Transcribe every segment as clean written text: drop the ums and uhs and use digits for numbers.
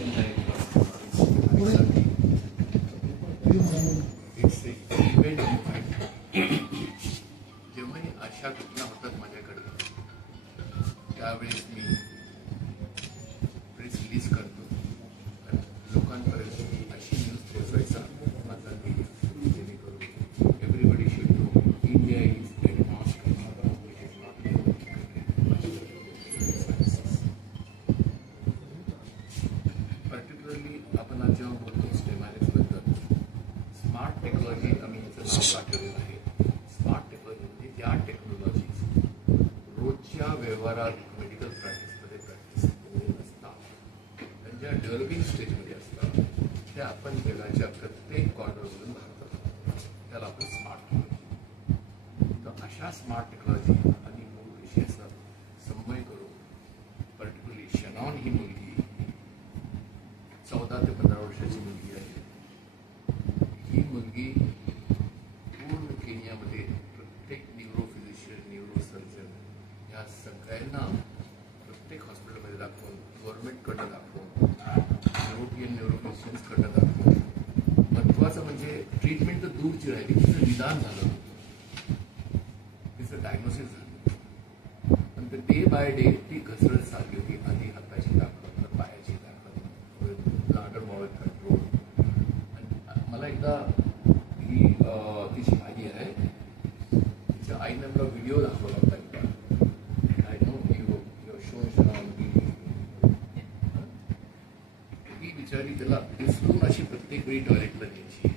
ऑर्गनायझेशनला it's event जेव्हाही अशा घटना होतात माझ्याकडं त्यावेळेस मी प्रेस रिलीज करतो लोकांपर्यंत अशी न्यूज पोहोचवायचा माझा ध्येय जेणेकरून everybody should know India is advanced particularly आपण आज जेव्हा बोलतो स्टेमॅरिक्सबद्दल स्मार्ट टेक्नॉलॉजी आम्ही याचं नाव पाठवलेलं आहे. स्मार्ट टेक्नॉलॉजी म्हणजे त्या टेक्नॉलॉजीज रोजच्या व्यवहारात मेडिकल प्रॅक्टिसमध्ये प्रॅक्टिस नसतात त्यांच्या डेव्हलपिंग स्टेजमध्ये असतात त्या आपण जगाच्या प्रत्येक कॉर्नरमधून भारतात त्याला आपण स्मार्ट टेक्नॉलॉजी तर अशा स्मार्ट टेक्नॉलॉजी आणि मूळ विषयाचा समन्वय करून पर्टिक्युलरली शनॉन ही मुलगी 14 ते 15 वर्षाची मुलगी आहे. ही मुलगी पूर्ण केनियामध्ये प्रत्येक न्यूरो फिजिशियन न्यूरो सर्जन ह्या सगळ्यांना प्रत्येक हॉस्पिटलमध्ये दाखवून गव्हर्नमेंटकडनं दाखवून युरोपियन न्यूरो फिजिशियन्सकडनं दाखवून महत्त्वाचं म्हणजे ट्रीटमेंट तर दूरची राहिली तिचं निदान झालं तिचं डायग्नोसिस झालं पण ते डे बाय डे ती घसरत चालली होती आधी हाताची ताकद पायाची ताकद लांडर मॉवेल कंट्रोल मला एकदा ही तिची आई आहे तिच्या आईने मला व्हिडिओ दाखवला होता एकदा आय नो यू शोन ही बिचारी त्याला दिसून अशी प्रत्येक वेळी टॉयलेटला न्यायची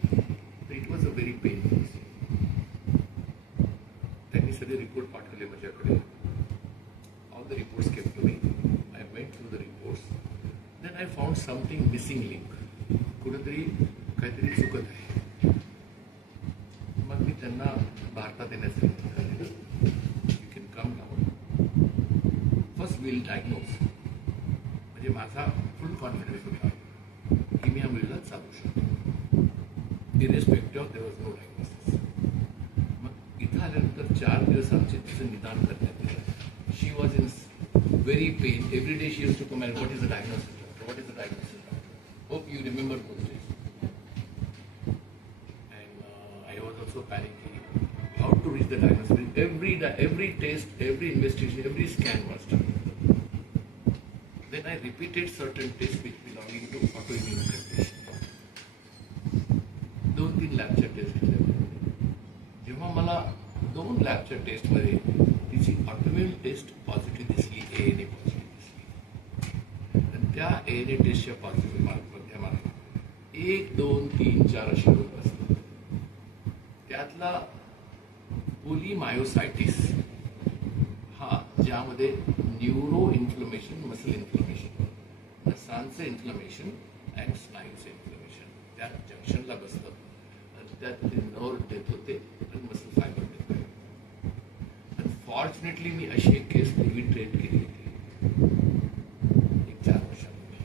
तर it was a very painful त्यांनी सगळे रिपोर्ट पाठवले माझ्याकडे all the reports came to me I went through the reports then I found something missing link कुठेतरी काहीतरी चुकत आहे मग मी त्यांना भारतात येण्याचं सांगितलं you can come down first will diagnose म्हणजे माझा फुल कॉन्फिडन्स होता की मी या मुलीला चालू शकतो irrespective of there was no diagnosis मग इथं आल्यानंतर 4 दिवस आमचे तिचं निदान करण्यात आलं she was in very pain every day she use to come and what is the diagnosis doctor what is the diagnosis doctor hope you remember those days also panicking how to reach the diagnosis. Every test, every investigation, every scan was done. Then I repeated certain tests which belonging to autoimmune condition. 2-3 लॅबच्या taste केल्या जेव्हा मला 2 लॅबच्या टेस्टमध्ये तिची autoimmune taste positive दिसली ANA positive दिसली आणि त्या ANA टेस्टच्या पॉझिटिव्ह मार्कमधल्या मार्क 1, 2, 3, 4 अशी रोग असतात त्यातला पोलीमायोसायटिस हा ज्यामध्ये न्यूरो इन्फ्लमेशन मसल इन्फ्लमेशन नसांचं इन्फ्लमेशन अँड स्नायूचं इन्फ्लमेशन त्या जंक्शनला बसतं आणि त्यात ते नर्व डेथ होते आणि मसल फायबर डेथ होते अनफॉर्च्युनेटली मी अशी एक केस पूर्वी ट्रेट केली होती 4 वर्षापूर्वी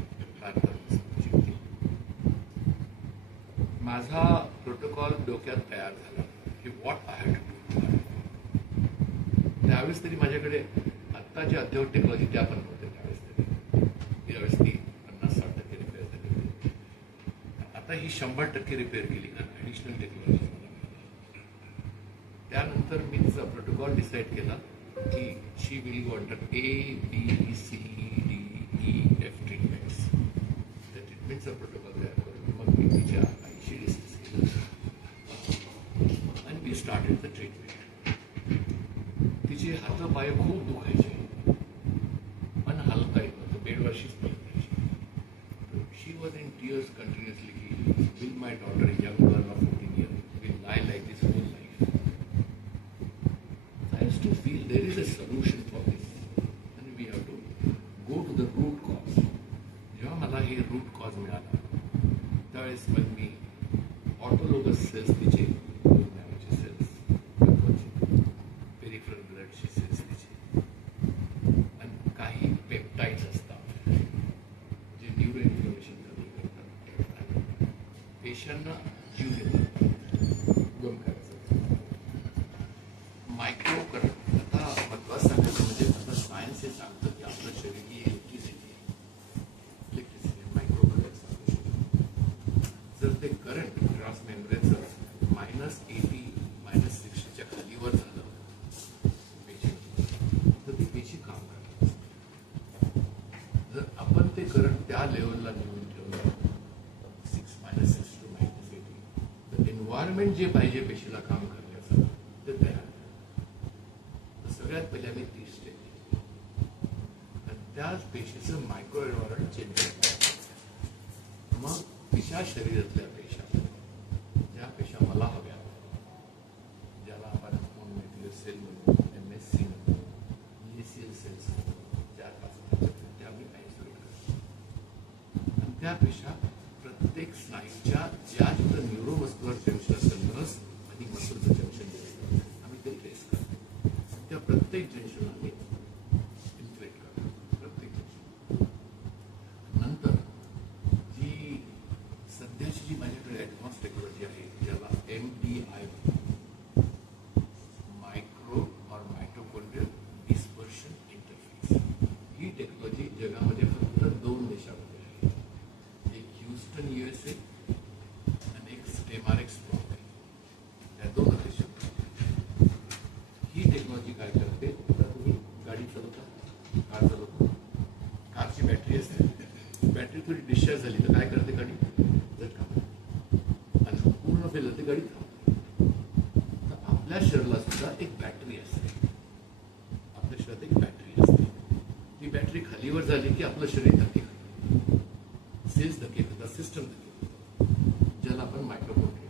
माझा प्रोटोकॉल डोक्यात तयार झाला की what I have to do त्यावेळेस तरी माझ्याकडे आत्ता जे अद्ययावत टेक्नॉलॉजी त्या पण नव्हत्या त्यावेळेस ती 50-60% रिपेअर झाली होती आता ही 100% रिपेअर केली कारण ॲडिशनल टेक्नॉलॉजी मला मिळाली त्यानंतर मी तिचा प्रोटोकॉल डिसाईड केला की she will go under ABCDEF treatments त्या ट्रीटमेंटचा प्रोटोकॉल तयार करून मग मी तिच्या आईशी डिस्कस केलं आणि वी स्टार्टेड द ट्रीटमेंट तिचे हात पाय खूप दुखायचे पण हलता येत नव्हतं बेडवरशीच पडतायची she was in tears continuously की will my daughter young girl of 14 years will lie like this whole life I has to feel there is a solution for this and we have to go to the root cause जेव्हा मला हे route cause मिळाला त्यावेळेस मग मी autologous cells तिचे नावाचे cells peripheral ब्लडचे cells तिचे आणि काही पेप्टाईड्स असतात जे न्यूरो इन्फ्लमेशन कमी करतात आणि पेशंटना जीव देतात गम करायचं मायक्रो करंट आता महत्त्वाचं सांगायचं म्हणजे आता सायन्स हे सांगतं की आपलं शरीर ही इलेक्ट्रिसिटी मायक्रो ते करंट क्रॉस मेम्ब्रेनचं -80 -60च्या खालीवर झालं पेशी तर ती पेशी काम करते. जर आपण ते करंट त्या लेवलला नेऊन ठेवलं 6 to -80 तर एन्व्हायरमेंट जे पाहिजे पेशीला काम करण्याचं ते तयार तर सगळ्यात पहिले आम्ही ती स्टेप आणि त्याच पेशीचं मायक्रो एन्व्हायरमेंट चेंज करतो. मग तिच्या शरीरातल्या पेशा ज्या पेशा मला हव्या ज्याला आपण मोनोन्यूक्लियर सेल म्हणतो MSC म्हणतो ECL सेल्स 4-5 त्या आम्ही आयसोलेट करतो आणि त्या पेशा प्रत्येक स्नायूच्या ज्या जिथं न्यूरोमस्क्युलर जंक्शन असेल नस आणि मसलचं जंक्शन दिले आम्ही ते ट्रेस करतो. त्या प्रत्येक जंक्शन आम्ही इन्फ्लेट करतो. प्रत्येक जंक्शन नंतर जी सध्याची जी माझ्याकडे ॲडव्हान्स टेक्नॉलॉजी आहे ज्याला MDI मायक्रो और मायटोकॉन्ड्रियल डिस्पर्शन इंटरफेस ही टेक्नॉलॉजी जगामध्ये फक्त 2 देशामध्ये आहे. एक ह्युस्टन USA आणि एक स्टेमारेक्स या 2 देशात. ही टेक्नॉलॉजी काय करते तर तुम्ही गाडी चालवता कार चालवता कारची बॅटरी असते बॅटरी थोडी डिस्चार्ज झाली तर काय करते गाडी झटका आणि पूर्ण फेल ते गाडी थांबते. तर आपल्या शरीराला सुद्धा एक बॅटरी असते. आपल्या शरीरात एक बॅटरी असते. ती बॅटरी खालीवर झाली की आपलं शरीर धक्के खातं सेल्स धक्के खातात सिस्टम धक्के खातात ज्याला आपण मायक्रोकॉन्ड्रिया